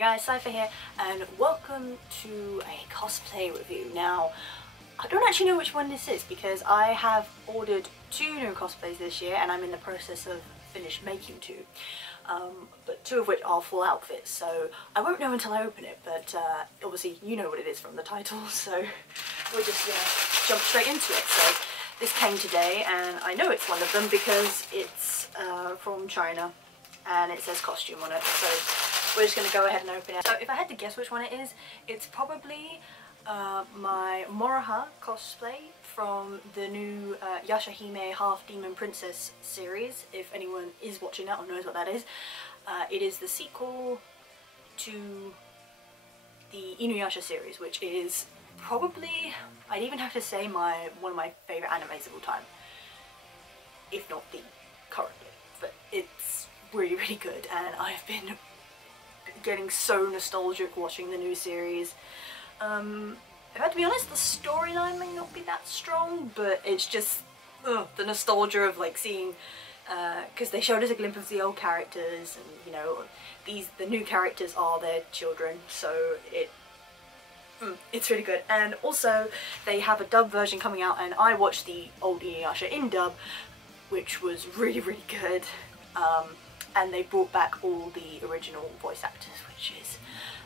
guys, Cypher here, and welcome to a cosplay review. Now, I don't actually know which one this is because I have ordered 2 new cosplays this year and I'm in the process of finished making 2. But 2 of which are full outfits, so I won't know until I open it, but obviously you know what it is from the title, so we're just gonna jump straight into it. So this came today and I know it's one of them because it's from China and it says costume on it, so we're just going to go ahead and open it. So if I had to guess which one it is, it's probably my Moroha cosplay from the new Yashahime Half Demon Princess series, if anyone is watching that or knows what that is. It is the sequel to the Inuyasha series, which is probably, I'd even have to say, one of my favourite animes of all time. If not the currently, but it's really good, and I've been getting so nostalgic watching the new series. If I have to be honest, the storyline may not be that strong, but it's just the nostalgia of like seeing, because they showed us a glimpse of the old characters, and you know, the new characters are their children, so it's really good. And also they have a dub version coming out, and I watched the old Inuyasha in dub, which was really good. And they brought back all the original voice actors, which is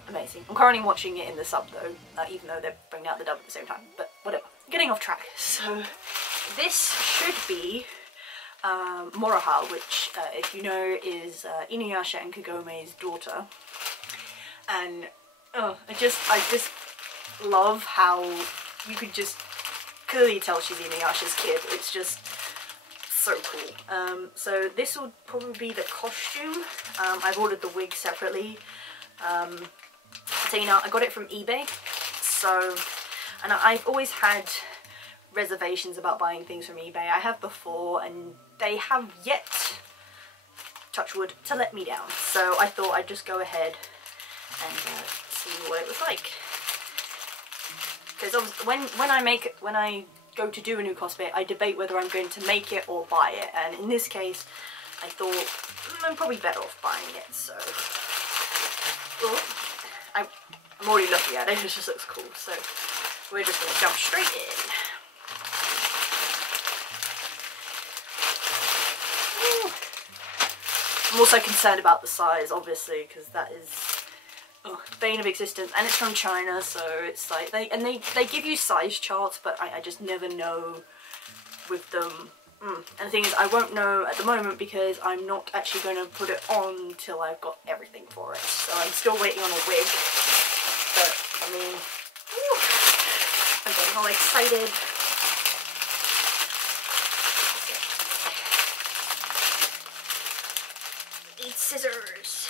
amazing. I'm currently watching it in the sub though, even though they're bringing out the dub at the same time, but whatever. Getting off track. So this should be Moroha, which if you know is Inuyasha and Kagome's daughter. And I just love how you could just clearly tell she's Inuyasha's kid. It's just so cool. So this will probably be the costume. I've ordered the wig separately. So you know, I got it from eBay. So, and I've always had reservations about buying things from eBay. I have before, and they have yet, touch wood, to let me down. So I thought I'd just go ahead and see what it was like. Because when I go to do a new cosplay, I debate whether I'm going to make it or buy it, and in this case I thought I'm probably better off buying it. So I'm already looking at it, it just looks cool, so we're just going to jump straight in. I'm also concerned about the size, obviously, because that is the bane of existence, and it's from China, so it's like they give you size charts, but I just never know with them. And the thing is, I won't know at the moment because I'm not actually going to put it on till I've got everything for it. So I'm still waiting on a wig, but I mean, I'm getting all excited. Need scissors.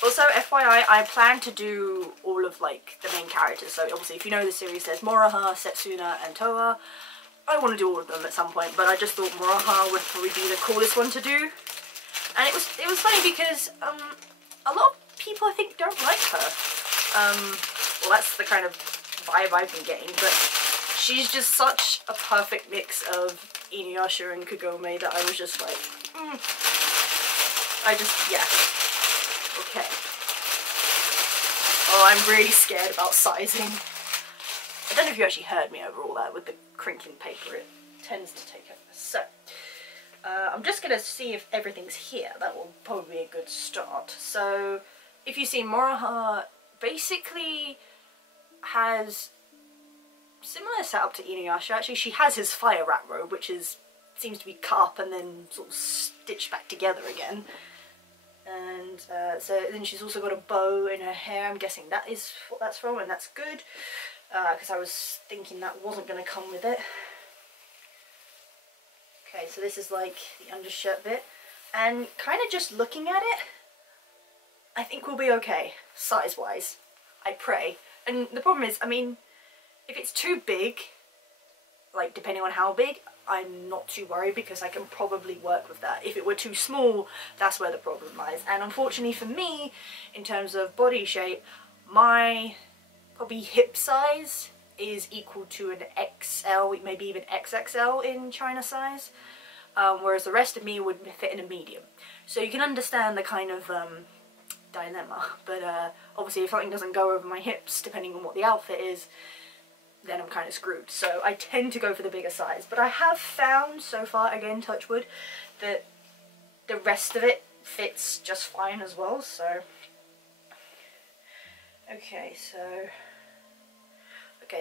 Also, FYI, I plan to do all of like the main characters. So obviously, if you know the series, there's Moroha, Setsuna, and Toa. I want to do all of them at some point, but I just thought Moroha would probably be the coolest one to do. And it was funny because a lot of people I think don't like her. Well, that's the kind of vibe I've been getting, but she's just such a perfect mix of Inuyasha and Kagome that I was just like, yeah. Okay. Oh, I'm really scared about sizing. I don't know if you actually heard me over all that with the crinkling paper. It tends to take over. So, I'm just going to see if everything's here. That will probably be a good start. So, if you see, Moroha basically has similar setup to Inuyasha. Actually, she has his fire rat robe, which seems to be cut up and then sort of stitched back together again. And so then she's also got a bow in her hair. I'm guessing that is what that's from, and that's good, because I was thinking that wasn't going to come with it. Okay, so this is like the undershirt bit, and kind of just looking at it, I think we'll be okay size-wise. I pray. And the problem is, I mean, if it's too big, like depending on how big, I'm not too worried because I can probably work with that. If it were too small, that's where the problem lies. And unfortunately for me, in terms of body shape, my probably hip size is equal to an XL, maybe even XXL in China size. whereas the rest of me would fit in a medium. So you can understand the kind of dilemma, but obviously if something doesn't go over my hips, depending on what the outfit is, then I'm kind of screwed. So I tend to go for the bigger size, but I have found so far, again touch wood, that the rest of it fits just fine as well. So okay,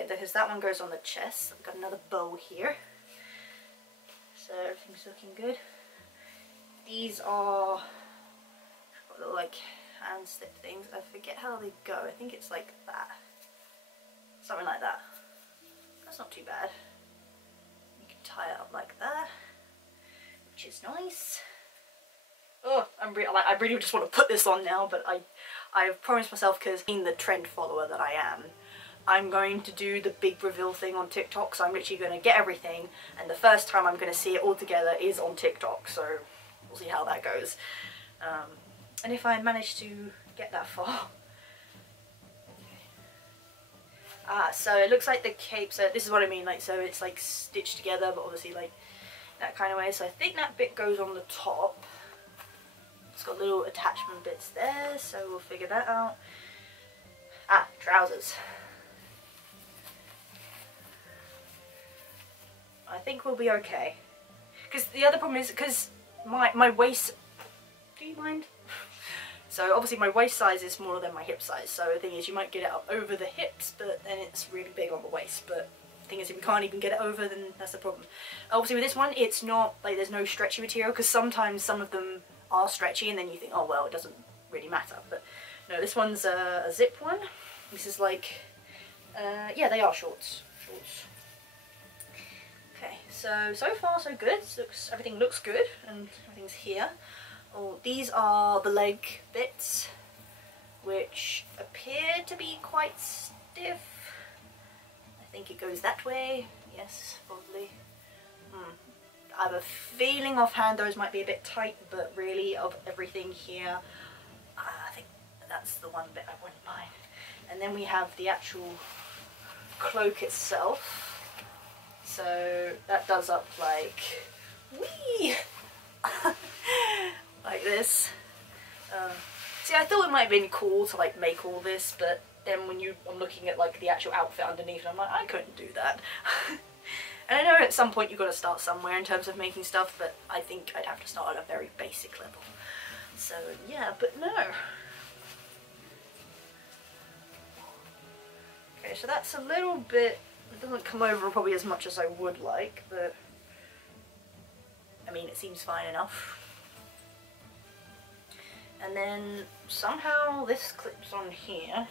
because that one goes on the chest. I've got another bow here, so everything's looking good. These are little like hand slip things. I forget how they go. I think it's like that, something like that. That's not too bad. You can tie it up like that, which is nice. Oh, I really just want to put this on now, but I've promised myself, because being the trend follower that I am, I'm going to do the big reveal thing on TikTok. So I'm literally going to get everything, and the first time I'm going to see it all together is on TikTok. So we'll see how that goes. And if I manage to get that far. So it looks like the cape, so this is what I mean, like, so it's like stitched together, but obviously like that kind of way. So I think that bit goes on the top. It's got little attachment bits there, so we'll figure that out. Trousers. I think we'll be okay. Because the other problem is, because my waist, do you mind? So obviously my waist size is smaller than my hip size, so the thing is you might get it up over the hips, but then it's really big on the waist. But the thing is, if you can't even get it over, then that's the problem. Obviously with this one, it's not like there's no stretchy material, because sometimes some of them are stretchy and then you think, oh well, it doesn't really matter. But no, this one's a zip one. This is like, yeah, they are shorts. Okay, so far so good. Everything looks good and everything's here. Oh, these are the leg bits, which appear to be quite stiff. I think it goes that way. Yes, probably. I have a feeling offhand those might be a bit tight, but really of everything here, I think that's the one bit I wouldn't mind. And then we have the actual cloak itself. So that does up like, whee! Like this. See, I thought it might have been cool to like make all this, but then when I'm looking at like the actual outfit underneath, I'm like, I couldn't do that. And I know at some point you've got to start somewhere in terms of making stuff, but I think I'd have to start at a very basic level. So yeah, but no. Okay, so that's a little bit, it doesn't come over probably as much as I would like, but I mean, it seems fine enough. And then somehow this clips on here.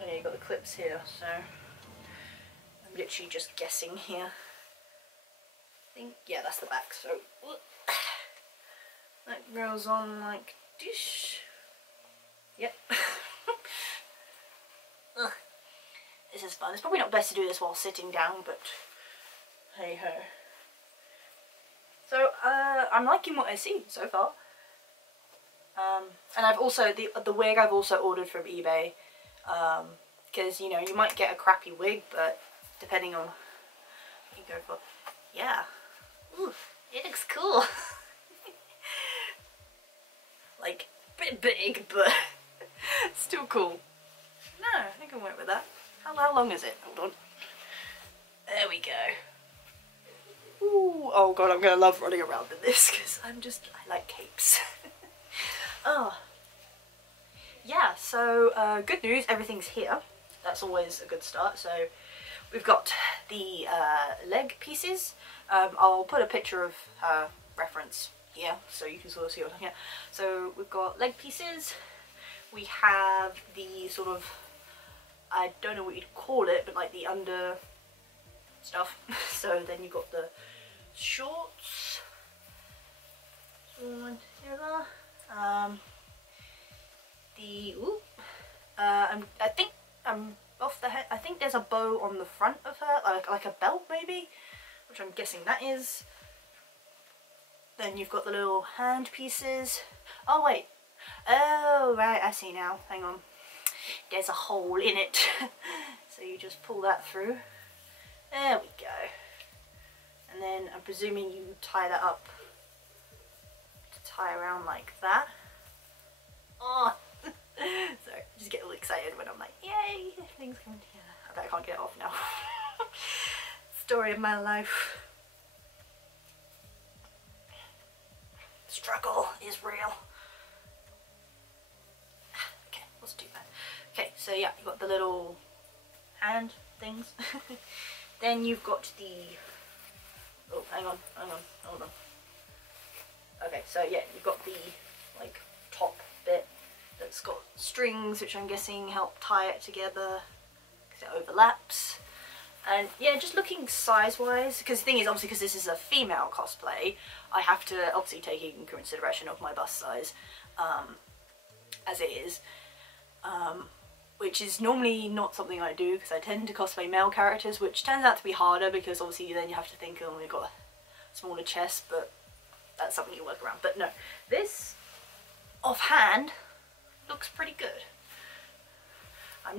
Oh yeah, you got the clips here, so I'm literally just guessing here. I think, yeah, that's the back, so that goes on like this. Yep. Ugh. This is fun. It's probably not best to do this while sitting down, but hey ho. So I'm liking what I see so far. And I've also, the wig I've also ordered from eBay, because, you know, you might get a crappy wig, but depending on what you go for, yeah, ooh, it looks cool. Like, a bit big, but still cool. No, I think I went with that. How long is it? Hold on. There we go. Ooh, oh god, I'm gonna love running around in this, because I like capes. Oh. Yeah, so good news, everything's here. That's always a good start. So we've got the leg pieces. I'll put a picture of reference here so you can sort of see what I'm looking at. So we've got leg pieces. We have the sort of, I don't know what you'd call it, but like the under stuff. So then you've got the shorts. One together. I think I'm off the head. I think there's a bow on the front of her, like a belt maybe, which I'm guessing that is. Then you've got the little hand pieces. Oh wait. Oh right, I see now. Hang on. There's a hole in it. So you just pull that through. There we go. and then I'm presuming you tie that up to tie around like that. Oh, sorry, I just get all excited when I'm like, yay, things coming together. I bet I can't get it off now. Story of my life. Struggle is real. Okay, what's too bad? Okay, so yeah, you've got the little hand things. Then you've got the, oh, hang on, hold on. Okay, so yeah, you've got the like top bit that's got strings, which I'm guessing help tie it together because it overlaps. And yeah, just looking size-wise, because the thing is, obviously, because this is a female cosplay, I have to obviously take in consideration of my bust size, as it is, which is normally not something I do, because I tend to cosplay male characters, which turns out to be harder, because obviously then you have to think, oh, we've got a smaller chest, but that's something you work around. But no, this, offhand, looks pretty good. I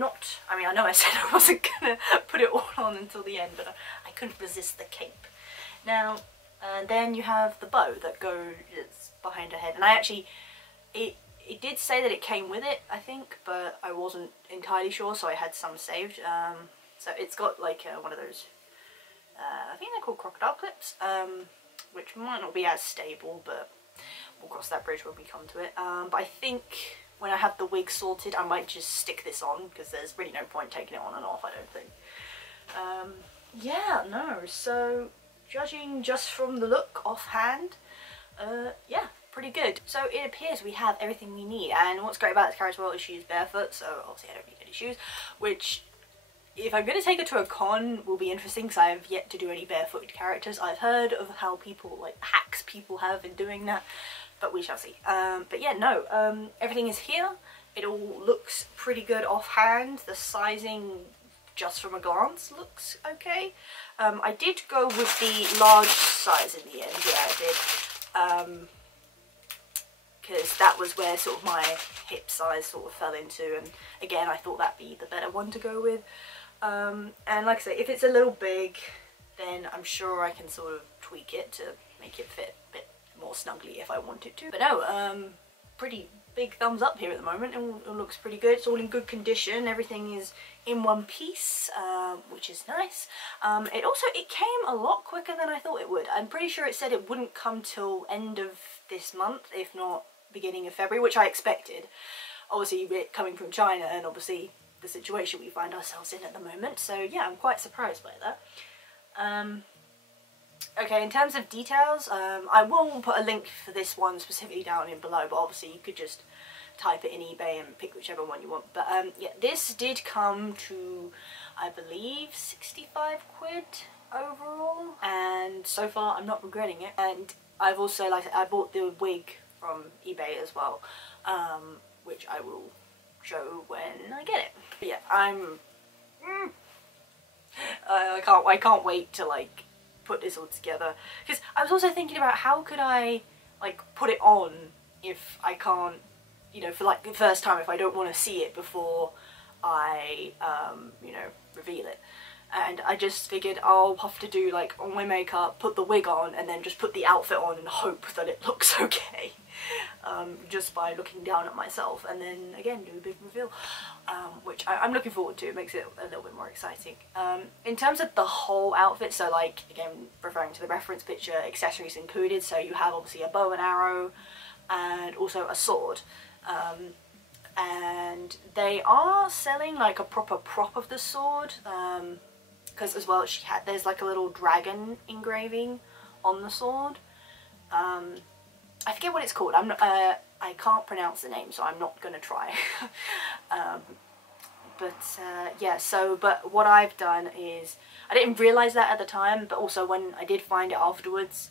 mean, I know I said I wasn't gonna put it all on until the end, but I couldn't resist the cape. Now, and then you have the bow that goes behind her head, and I actually, it did say that it came with it, I think, but I wasn't entirely sure, so I had some saved. So it's got like one of those, I think they're called crocodile clips, which might not be as stable, but we'll cross that bridge when we come to it. But I think when I have the wig sorted, I might just stick this on, because there's really no point taking it on and off, I don't think. Yeah, no, so judging just from the look offhand, yeah, pretty good. So it appears we have everything we need, and what's great about this character as well is she's barefoot, so obviously I don't need any shoes, which, if I'm going to take her to a con, will be interesting, because I have yet to do any barefooted characters. I've heard of how people, like hacks people have in doing that, but we shall see. But yeah, no, everything is here. It all looks pretty good offhand. The sizing, just from a glance, looks okay. I did go with the large size in the end, yeah I did. Because that was where sort of my hip size sort of fell into, and again I thought that'd be the better one to go with. And like I say, if it's a little big, then I'm sure I can sort of tweak it to make it fit a bit more snugly if I wanted to. But no, pretty big thumbs up here at the moment. It looks pretty good. It's all in good condition. Everything is in one piece, which is nice. It came a lot quicker than I thought it would. I'm pretty sure it said it wouldn't come till end of this month, if not beginning of February, which I expected. Obviously, it coming from China, and obviously the situation we find ourselves in at the moment. So yeah, I'm quite surprised by that. Okay, in terms of details, I will put a link for this one specifically down in below, but obviously you could just type it in eBay and pick whichever one you want. But yeah, this did come to, I believe, 65 quid overall, and so far I'm not regretting it. And I've also, like, I bought the wig from eBay as well, which I will show when I get it. But yeah, I can't wait to like put this all together, because I was also thinking about how could I like put it on if I can't, you know, for like the first time, if I don't want to see it before I you know, reveal it. And I just figured I'll have to do like all my makeup, put the wig on, and then just put the outfit on and hope that it looks okay, just by looking down at myself, and then again do a big reveal, which I'm looking forward to. It makes it a little bit more exciting. In terms of the whole outfit, so like again referring to the reference picture, accessories included, so you have obviously a bow and arrow and also a sword. And they are selling like a proper prop of the sword, because as well there's like a little dragon engraving on the sword. I forget what it's called. I can't pronounce the name, so I'm not gonna try. Yeah, but what I've done is, I didn't realise that at the time, but also when I did find it afterwards,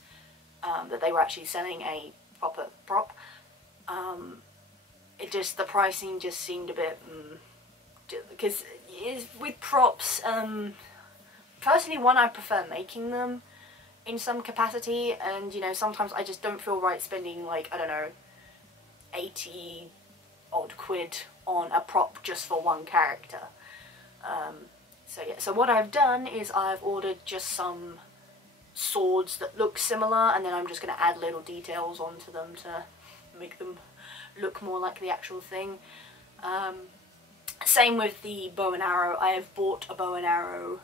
that they were actually selling a proper prop, the pricing just seemed a bit, because with props, personally, I prefer making them in some capacity, and you know, sometimes I just don't feel right spending like, I don't know, 80 odd quid on a prop just for one character. So yeah, so what I've done is I've ordered just some swords that look similar, and then I'm just going to add little details onto them to make them look more like the actual thing. Same with the bow and arrow. I have bought a bow and arrow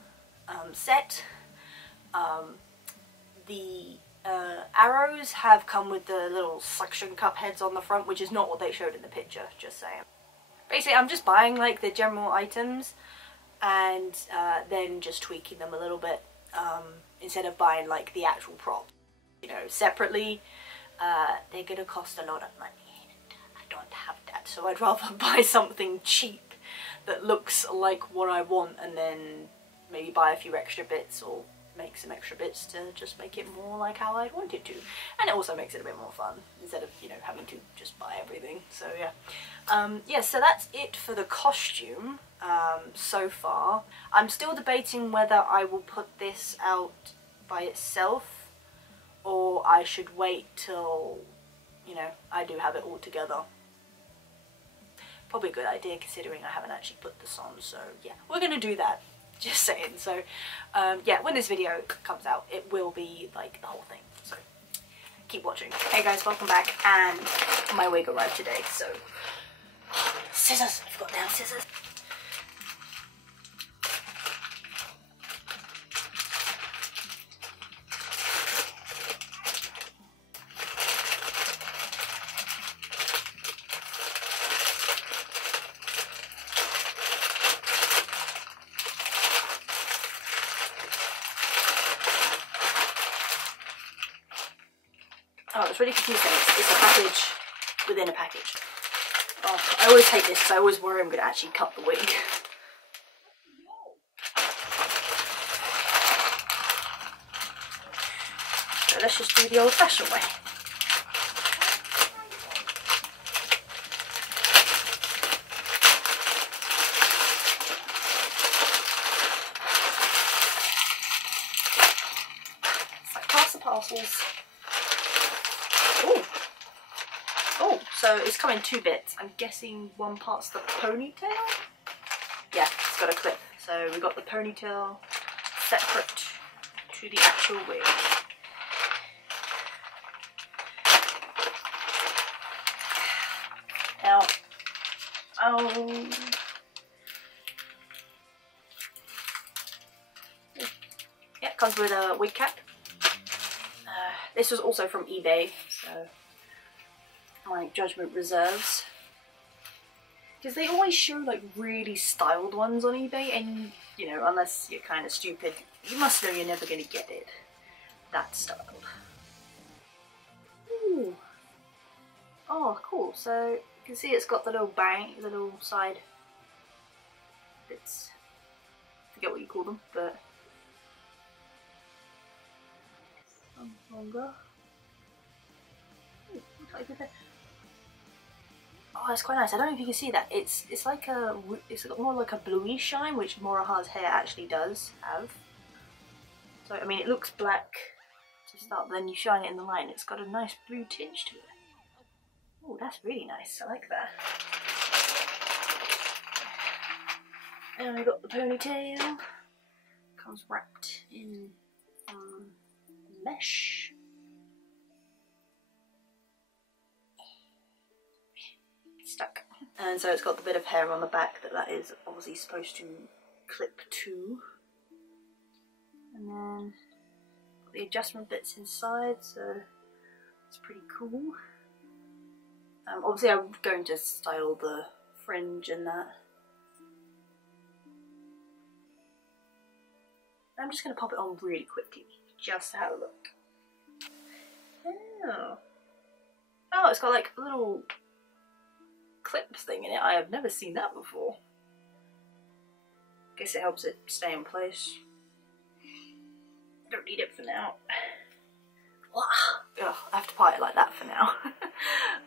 set. The arrows have come with the little suction cup heads on the front, which is not what they showed in the picture, just saying. Basically, I'm just buying like the general items and then just tweaking them a little bit, instead of buying like the actual prop, you know, separately. They're gonna cost a lot of money. I don't have that, so I'd rather buy something cheap that looks like what I want, and then maybe buy a few extra bits or make some extra bits to just make it more like how I'd want it to. And it also makes it a bit more fun instead of, you know, having to just buy everything. So yeah. Yeah, so that's it for the costume so far. I'm still debating whether I will put this out by itself or I should wait till, you know, I do have it all together. Probably a good idea considering I haven't actually put this on, so yeah, we're gonna do that. Just saying. So yeah, when this video comes out it will be like the whole thing, so keep watching. Hey guys, welcome back, and my wig arrived today, so scissors, I've got down scissors. Oh, it's really confusing. It's a package within a package. Oh, I always hate this because I always worry I'm going to actually cut the wig. So let's just do the old-fashioned way. It's like pass the parcels. Oh, so it's come in 2 bits. I'm guessing one part's the ponytail? Yeah, it's got a clip. So we got the ponytail separate to the actual wig. Now, yeah, it comes with a wig cap. This was also from eBay, so my judgment reserves. Because they always show like really styled ones on eBay, and you know, unless you're kind of stupid, you must know you're never going to get it that styled. Ooh. Oh, cool. So you can see it's got the little bang, the little side bits. I forget what you call them, but longer. Ooh, oh, that's quite nice. I don't know if you can see that. It's like it's got more like a bluey shine, which Moroha's hair actually does have. So I mean, it looks black to start, but then you shine it in the light, and it's got a nice blue tinge to it. Oh, that's really nice. I like that. And we got the ponytail. Comes wrapped in mesh. Stuck. And so it's got the bit of hair on the back that is obviously supposed to clip to. And then got the adjustment bits inside, so it's pretty cool. Obviously I'm going to style the fringe and that. I'm just going to pop it on really quickly, just to have a look. Oh. Oh, it's got like a little clip thing in it. I have never seen that before. Guess it helps it stay in place. Don't need it for now. Wow. Ugh, I have to part it like that for now.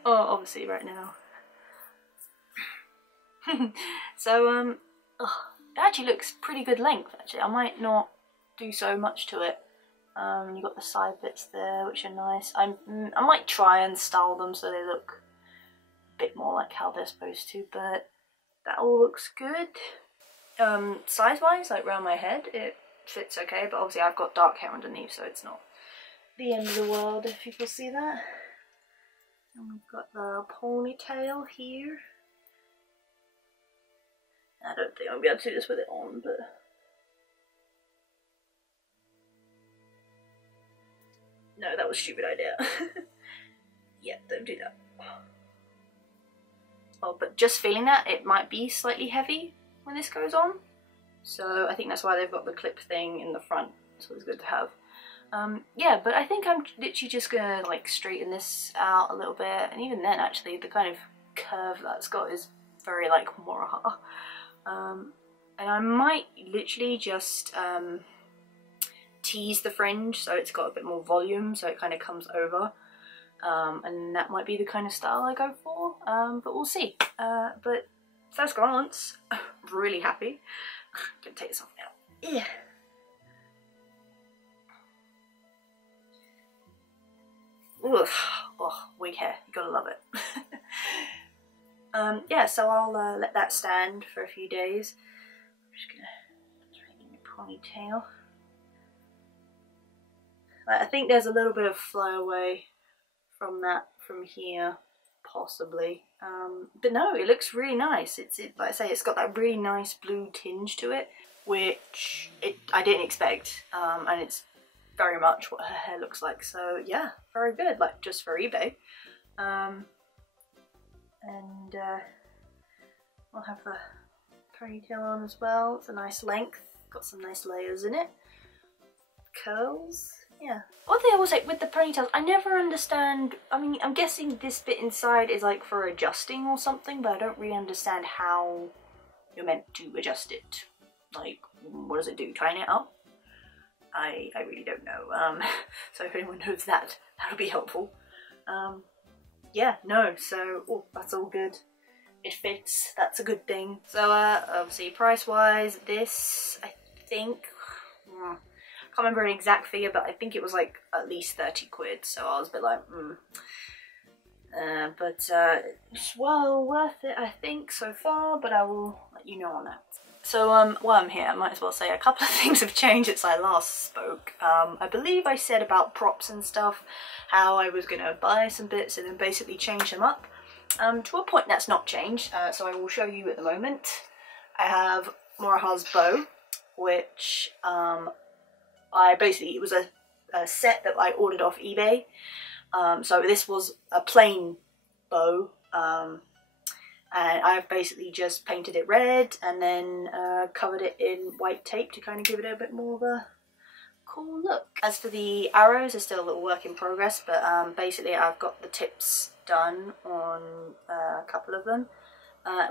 Oh, obviously right now. So, it actually looks pretty good length actually. I might not do so much to it. You got the side bits there, which are nice. I might try and style them so they look a bit more like how they're supposed to, but that all looks good. Size-wise, like around my head, it fits okay, but obviously I've got dark hair underneath, so it's not the end of the world if people see that. And we've got the ponytail here. I don't think I'll be able to do this with it on, but no, that was a stupid idea. Yeah, don't do that. Oh, but just feeling that, it might be slightly heavy when this goes on. So I think that's why they've got the clip thing in the front, so it's good to have. Yeah, but I think I'm literally just gonna like straighten this out a little bit, and even then actually the kind of curve that's got is very like Moroha. And I might literally just tease the fringe so it's got a bit more volume, so it kind of comes over. And that might be the kind of style I go for, but we'll see. But first glance, really happy. I'm gonna take this off now. Yeah. Oof. Oh, wig hair, you gotta love it. Yeah, so I'll let that stand for a few days. I'm just gonna straighten my ponytail. I think there's a little bit of flyaway from that from here, possibly. But no, it looks really nice. Like I say, it's got that really nice blue tinge to it, which I didn't expect, and it's very much what her hair looks like. So yeah, very good, like just for eBay. And I'll have the ponytail on as well. It's a nice length, got some nice layers in it. Curls, yeah. One thing I will say with the ponytails, I never understand, I mean, I'm guessing this bit inside is like for adjusting or something, but I don't really understand how you're meant to adjust it. Like, what does it do, tighten it up? I really don't know, so if anyone knows that, that would be helpful. Yeah, no, so, oh, that's all good. It fits, that's a good thing. So, obviously, price-wise, this, I think, can't remember an exact figure, but I think it was like at least 30 quid, so I was a bit like, but it's well worth it, I think, so far, but I will let you know on that. So, while I'm here, I might as well say a couple of things have changed since I last spoke. I believe I said about props and stuff, how I was going to buy some bits and then basically change them up. To a point that's not changed, so I will show you at the moment. I have Moroha's bow, which it was a set that I ordered off eBay. So this was a plain bow, and I've basically just painted it red and then covered it in white tape to kind of give it a bit more of a cool look. As for the arrows, they're still a little work in progress, but basically I've got the tips done on a couple of them,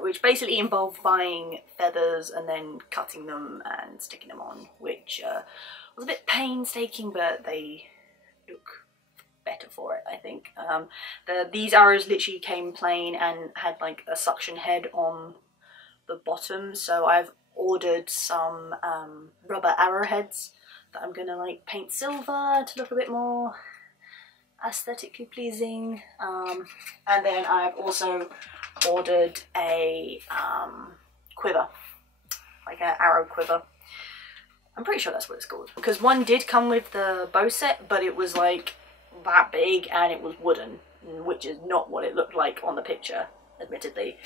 which basically involved buying feathers and then cutting them and sticking them on, which was a bit painstaking, but they look better for it, I think. These arrows literally came plain and had like a suction head on the bottom, so I've ordered some rubber arrowheads that I'm gonna like paint silver to look a bit more aesthetically pleasing, and then I've also ordered a quiver, like an arrow quiver. I'm pretty sure that's what it's called, because one did come with the bow set, but it was like that big and it was wooden, which is not what it looked like on the picture, admittedly.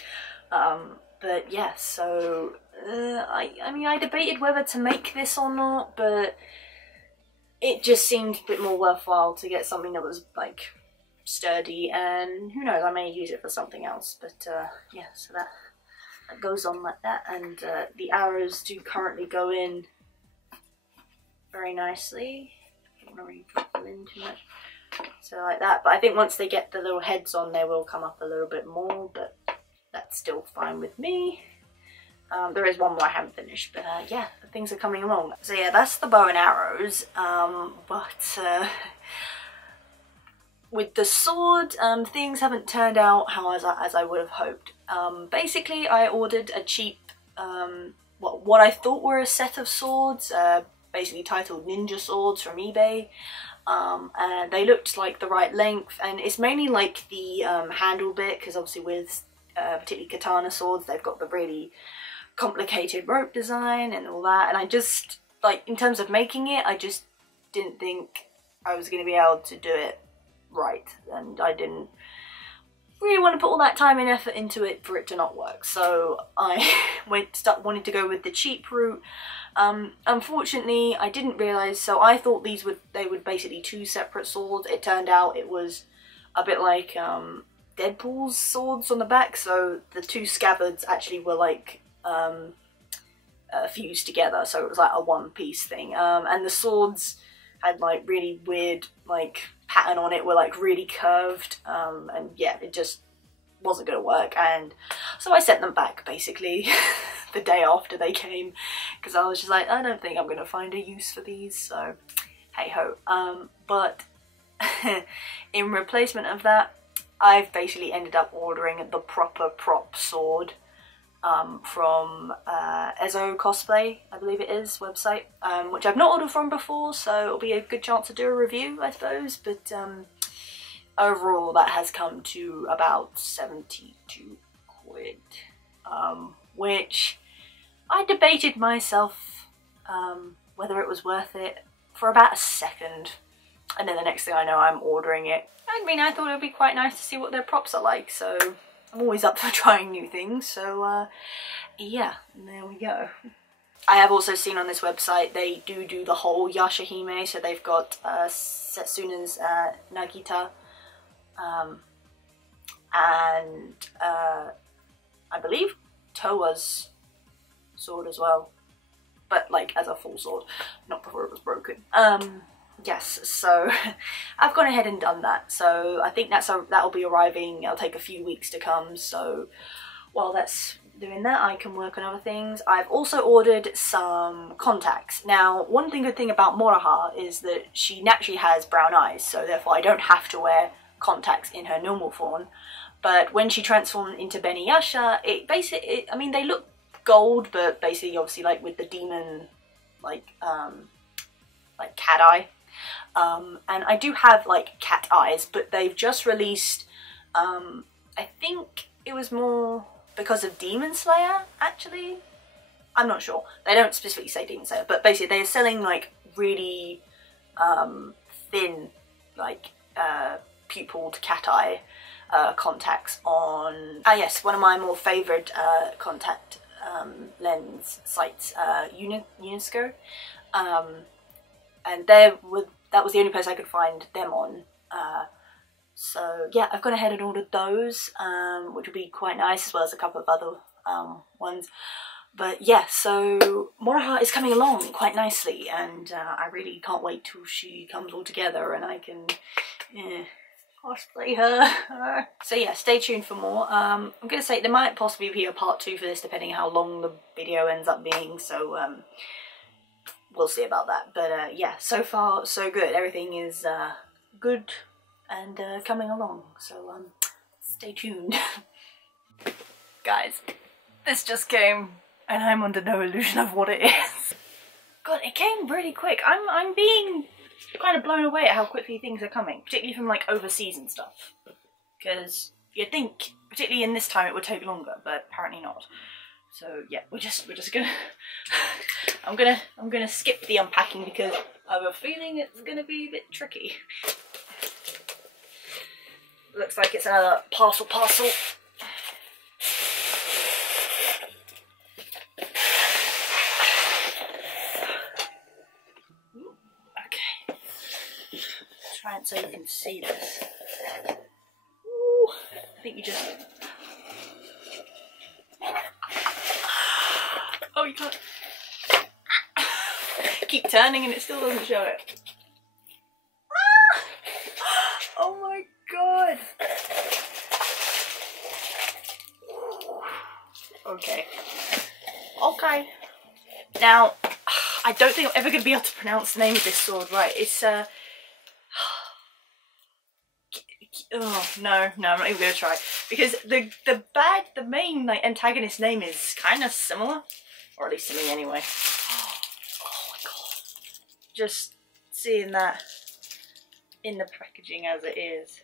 But yeah, so I mean, I debated whether to make this or not, but it just seemed a bit more worthwhile to get something that was like sturdy, and who knows, I may use it for something else. But yeah, so that goes on like that, and the arrows do currently go in very nicely. I don't want to really drop them in too much, so like that. But I think once they get the little heads on, they will come up a little bit more, but that's still fine with me. There is one more I haven't finished, but yeah, things are coming along. So yeah, that's the bow and arrows, but with the sword, things haven't turned out how as I would have hoped. Basically, I ordered a cheap, what I thought were a set of swords, basically titled Ninja Swords from eBay, and they looked like the right length, and it's mainly like the handle bit, because obviously with particularly katana swords, they've got the really complicated rope design and all that, and I just like, in terms of making it, I just didn't think I was going to be able to do it right, and I didn't really want to put all that time and effort into it for it to not work. So I wanted to go with the cheap route. Unfortunately, I didn't realise, so I thought they would basically 2 separate swords. It turned out it was a bit like Deadpool's swords on the back, so the 2 scabbards actually were like fused together, so it was like a one-piece thing. And the swords had like really weird like pattern on it, were like really curved, and yeah, it just wasn't gonna work, and so I sent them back basically the day after they came, because I was just like, I don't think I'm gonna find a use for these, so hey ho. But in replacement of that, I've basically ended up ordering the proper prop sword from Ezo Cosplay, I believe it is, website, which I've not ordered from before, so it'll be a good chance to do a review, I suppose. But overall that has come to about 72 quid, which I debated myself whether it was worth it for about a second, and then the next thing I know I'm ordering it. I mean, I thought it would be quite nice to see what their props are like, so I'm always up for trying new things, so yeah, there we go. I have also seen on this website they do the whole Yashahime, so they've got Setsuna's Nagita, and I believe Towa's sword as well, but like as a full sword, not before it was broken. Yes, so I've gone ahead and done that, so I think that'll be arriving. It'll take a few weeks to come, so while that's doing that, I can work on other things. I've also ordered some contacts. Now, one good thing about Moroha is that she naturally has brown eyes, so therefore I don't have to wear contacts in her normal form. But when she transformed into Beniyasha, I mean, they look gold, but basically, obviously, like with the demon, like cat eye. And I do have like cat eyes, but they've just released, I think it was more because of Demon Slayer, actually. I'm not sure. They don't specifically say Demon Slayer, but basically they're selling like really thin, like pupilled cat eye contacts on, yes, one of my more favoured contact lens sites, UNESCO. And that was the only place I could find them on. So yeah, I've gone ahead and ordered those, which will be quite nice, as well as a couple of other ones. But yeah, so Moroha is coming along quite nicely, and I really can't wait till she comes all together and I can cosplay her. So yeah, stay tuned for more. I'm going to say there might possibly be a part 2 for this, depending how long the video ends up being, so we'll see about that. But yeah, so far so good. Everything is good and coming along, so stay tuned. Guys, this just came and I'm under no illusion of what it is. God, it came really quick. I'm being kind of blown away at how quickly things are coming, particularly from like overseas and stuff, because you'd think particularly in this time it would take longer, but apparently not. So yeah, we're just gonna I'm gonna skip the unpacking because I have a feeling it's gonna be a bit tricky. Looks like it's another parcel. Okay. Try it so you can see this. Ooh, I think you just... Oh, you can't... Keep turning and it still doesn't show it. Oh my god! Okay. Okay. Now, I don't think I'm ever going to be able to pronounce the name of this sword right. It's, oh, no, I'm not even going to try. Because the main, like, antagonist name is kind of similar. Or at least to me, anyway. Oh my god. Just seeing that in the packaging as it is.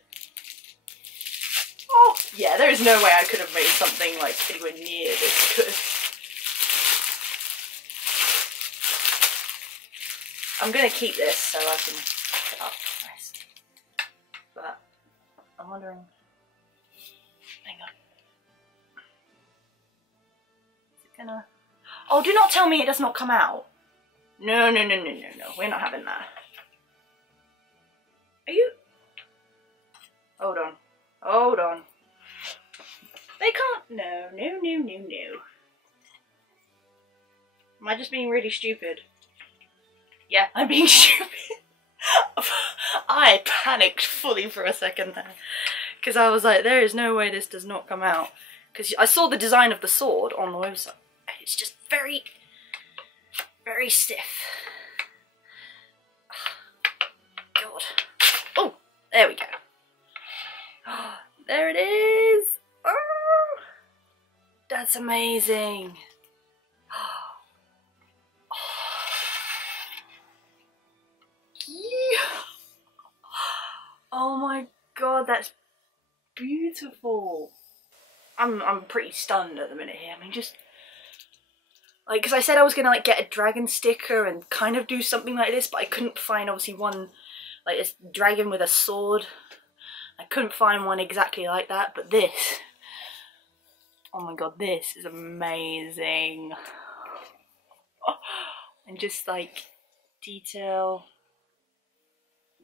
Oh, yeah, there is no way I could have made something, like, anywhere near this good. I'm gonna keep this so I can pick it up. Nice. But I'm wondering. Hang on. Is it gonna? Oh, do not tell me it does not come out. No, no, no, no, no, no. We're not having that. Are you? Hold on. Hold on. They can't. No, no, no, no, no. Am I just being really stupid? Yeah, I'm being stupid. I panicked fully for a second there. Because I was like, there is no way this does not come out. Because I saw the design of the sword on the website. It's just very, very stiff. God. Oh, there we go. There it is. Oh, that's amazing. Oh my god, that's beautiful. I'm pretty stunned at the minute here. I mean, just like, because I said I was gonna like get a dragon sticker and kind of do something like this, but I couldn't find obviously one like a dragon with a sword. I couldn't find one exactly like that, but this, oh my god, this is amazing. Oh, and just like detail,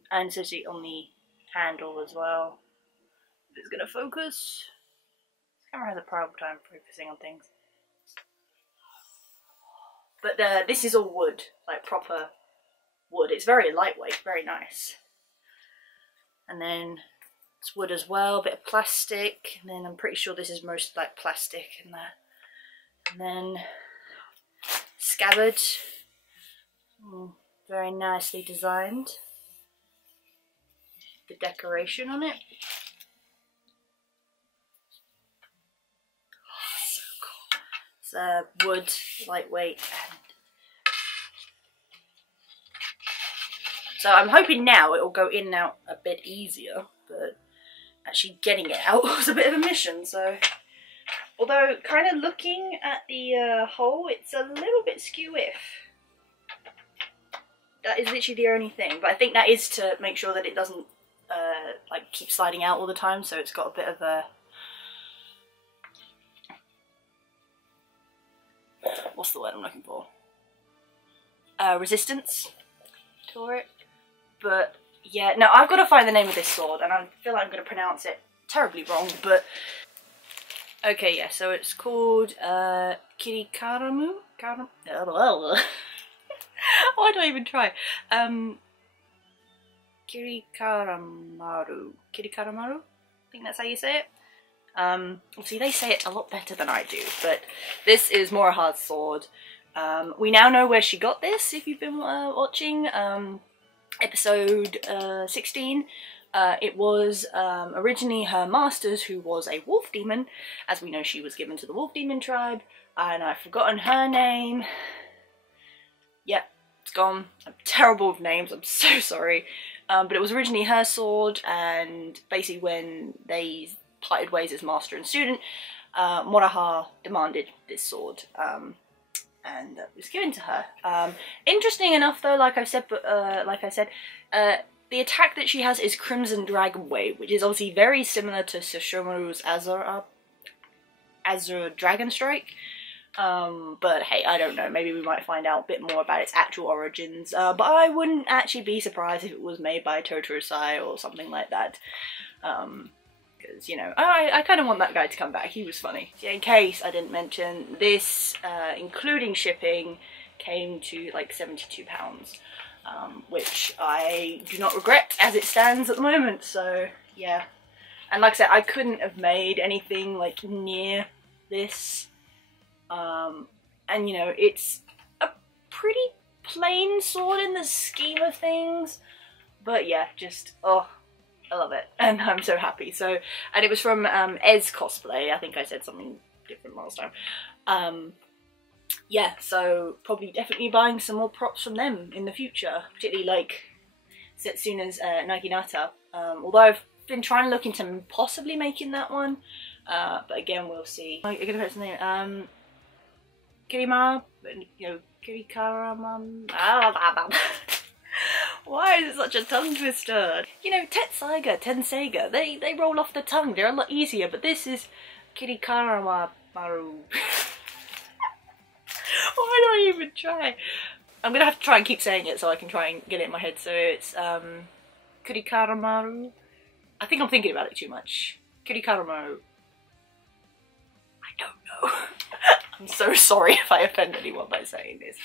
and especially on the handle as well. It's gonna focus. This camera has a problem time focusing on things. But this is all wood, like proper wood. It's very lightweight, very nice. And then it's wood as well, a bit of plastic. And then I'm pretty sure this is most like plastic in there. And then scabbard, very nicely designed. The decoration on it. Oh, so cool. It's wood, lightweight, and so I'm hoping now it will go in and out a bit easier, but actually getting it out was a bit of a mission, so although kind of looking at the hole, it's a little bit skew-if. That is literally the only thing, but I think that is to make sure that it doesn't like keep sliding out all the time, so it's got a bit of a, what's the word I'm looking for? Resistance to it. But yeah, no, I've got to find the name of this sword, and I feel like I'm going to pronounce it terribly wrong, but okay, yeah, so it's called Kirikaramu? Why do I even try? Kirikaramu. Kirikaramu? I think that's how you say it. Obviously they say it a lot better than I do, but this is Moroha's sword. We now know where she got this, if you've been watching episode 16. It was originally her master's, who was a wolf demon. As we know, she was given to the wolf demon tribe, and I've forgotten her name. Yep, it's gone. I'm terrible with names, I'm so sorry. But it was originally her sword, and basically when they parted ways as master and student, Moroha demanded this sword, and it was given to her. Interesting enough though, like I said, the attack that she has is Crimson Dragon Wave, which is obviously very similar to Sesshomaru's Azure Dragon Strike. But hey, I don't know, maybe we might find out a bit more about its actual origins, but I wouldn't actually be surprised if it was made by Totoro-sai or something like that, because, you know, I kind of want that guy to come back, he was funny. Yeah, in case I didn't mention, this, including shipping, came to like £72, which I do not regret as it stands at the moment, so yeah. And like I said, I couldn't have made anything like near this. And you know, it's a pretty plain sword in the scheme of things, but yeah, just, oh, I love it, and I'm so happy. So, and it was from Cosplay, I think I said something different last time. Yeah, so probably definitely buying some more props from them in the future, particularly like Setsuna's Naginata, although I've been trying to look into possibly making that one, but again, we'll see. I'm gonna put something, Kirikaraman. Why is it such a tongue twister? You know, Tenseiga, they roll off the tongue. They're a lot easier, but this is Kirikaramaru. Why do I even try? I'm gonna have to try and keep saying it so I can try and get it in my head. So it's Kurikaramaru. I think I'm thinking about it too much. Kurikaramaru. I don't know. I'm so sorry if I offend anyone by saying this.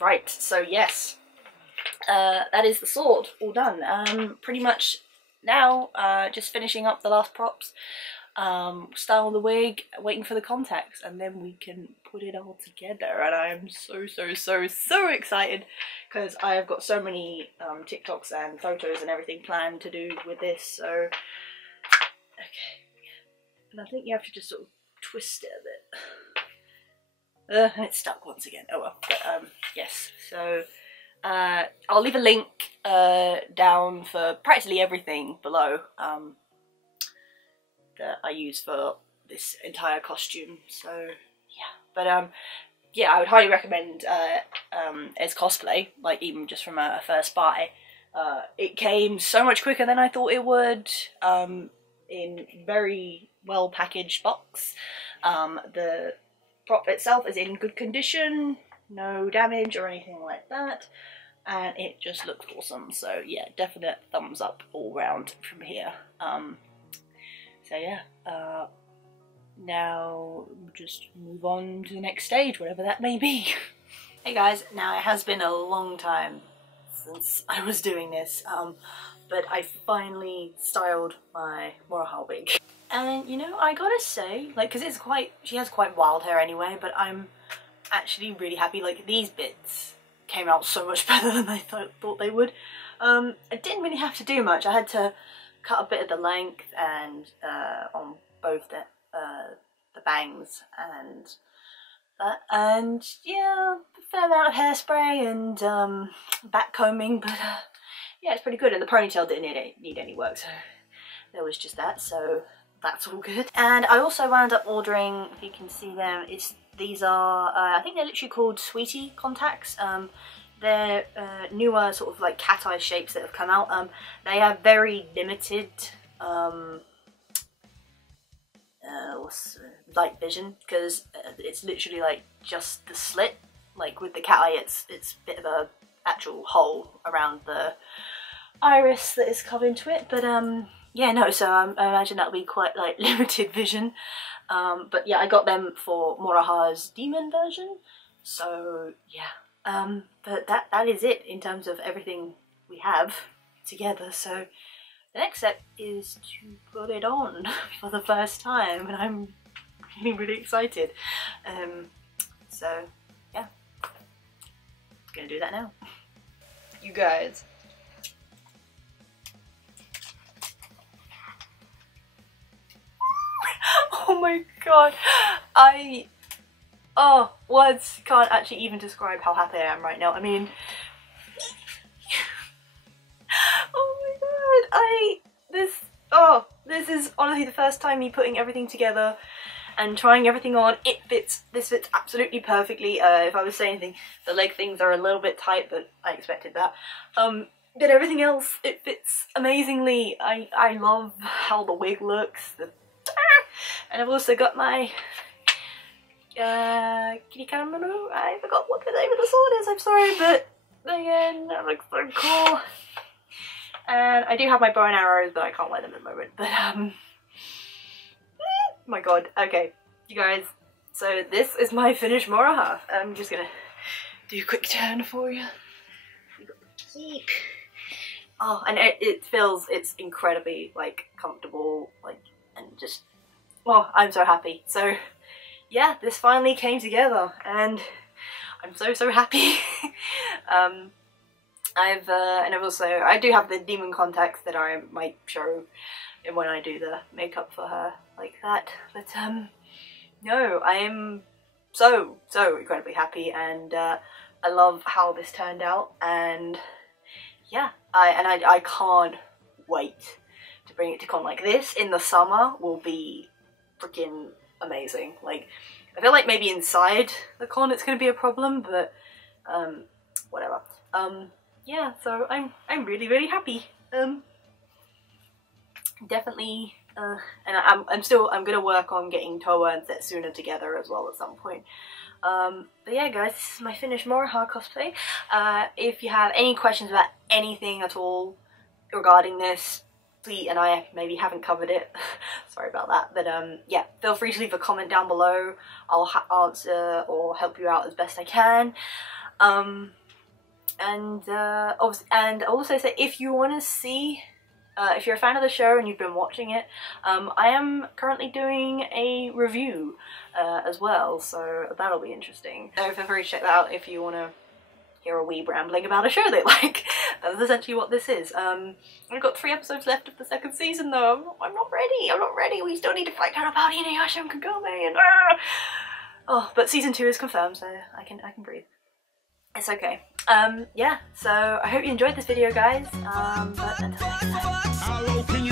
Right, so yes. That is the sword, all done. Pretty much now, just finishing up the last props, style the wig, waiting for the contacts, and then we can put it all together. And I'm so excited because I've got so many TikToks and photos and everything planned to do with this. So, okay, and I think you have to just sort of twist it a bit. And it's stuck once again. Oh well, but yes. So. I'll leave a link down for practically everything below that I use for this entire costume. So yeah, but yeah, I would highly recommend as cosplay, like even just from a first buy. It came so much quicker than I thought it would, in very well packaged box. The prop itself is in good condition. No damage or anything like that, and it just looks awesome. So yeah, definite thumbs up all round from here. So yeah, now just move on to the next stage, whatever that may be. Hey guys, now it has been a long time since I was doing this, but I finally styled my Moroha wig. And you know, I gotta say, like, because she has quite wild hair anyway, but I'm actually really happy. Like, these bits came out so much better than I thought they would. I didn't really have to do much. I had to cut a bit of the length and on both the bangs and that, and yeah, a fair amount of hairspray and back combing, but yeah, it's pretty good. And the ponytail didn't need any work, so there was just that, so that's all good. And I also wound up ordering, if you can see them, these are, I think they're literally called Sweety contacts. They're newer sort of like cat eye shapes that have come out. They have very limited light vision, because it's literally like just the slit. Like with the cat eye, it's a bit of a actual hole around the iris that is carved into it. But yeah, no, so I imagine that'll be quite like limited vision. But yeah, I got them for Moroha's demon version. So yeah, but that is it in terms of everything we have together. So the next step is to put it on for the first time, and I'm really excited. So yeah, gonna do that now. You guys. Oh my god, words can't actually even describe how happy I am right now. I mean, oh my god, this is honestly the first time me putting everything together and trying everything on. This fits absolutely perfectly. If I was saying anything, the leg things are a little bit tight, but I expected that. But everything else, it fits amazingly. I love how the wig looks. And I've also got my Kirikamaru. I forgot what the name of the sword is, I'm sorry, but again, that looks so cool. And I do have my bow and arrows, but I can't wear them at the moment. But my god, okay, you guys, so this is my finished Moroha. I'm just gonna do a quick turn for you. Oh, and it's incredibly like comfortable, like, and just, well, I'm so happy. So yeah, this finally came together and I'm so happy. I do have the demon contacts that I might show when I do the makeup for her like that, but no, I am so incredibly happy, and I love how this turned out, and yeah, I can't wait to bring it to con. Like, this in the summer will be freaking amazing. Like, I feel like maybe inside the con it's gonna be a problem, but whatever. yeah, so I'm really happy. Definitely, and I'm gonna work on getting Toa and Setsuna together as well at some point. But yeah, guys, this is my finished Moroha cosplay. If you have any questions about anything at all regarding this, Sweet and I maybe haven't covered it. Sorry about that, but yeah, feel free to leave a comment down below. I'll answer or help you out as best I can. And I'll also say, if you want to see, if you're a fan of the show and you've been watching it, I am currently doing a review as well, so that'll be interesting. So feel free to check that out if you want to hear a weeb rambling about a show they like. That's essentially what this is. We've got 3 episodes left of the 2nd season though. I'm not ready. We still need to fight down about Beniyasha and Kagome and oh, but season 2 is confirmed, so I can breathe. It's okay. Yeah, so I hope you enjoyed this video, guys. But until next time.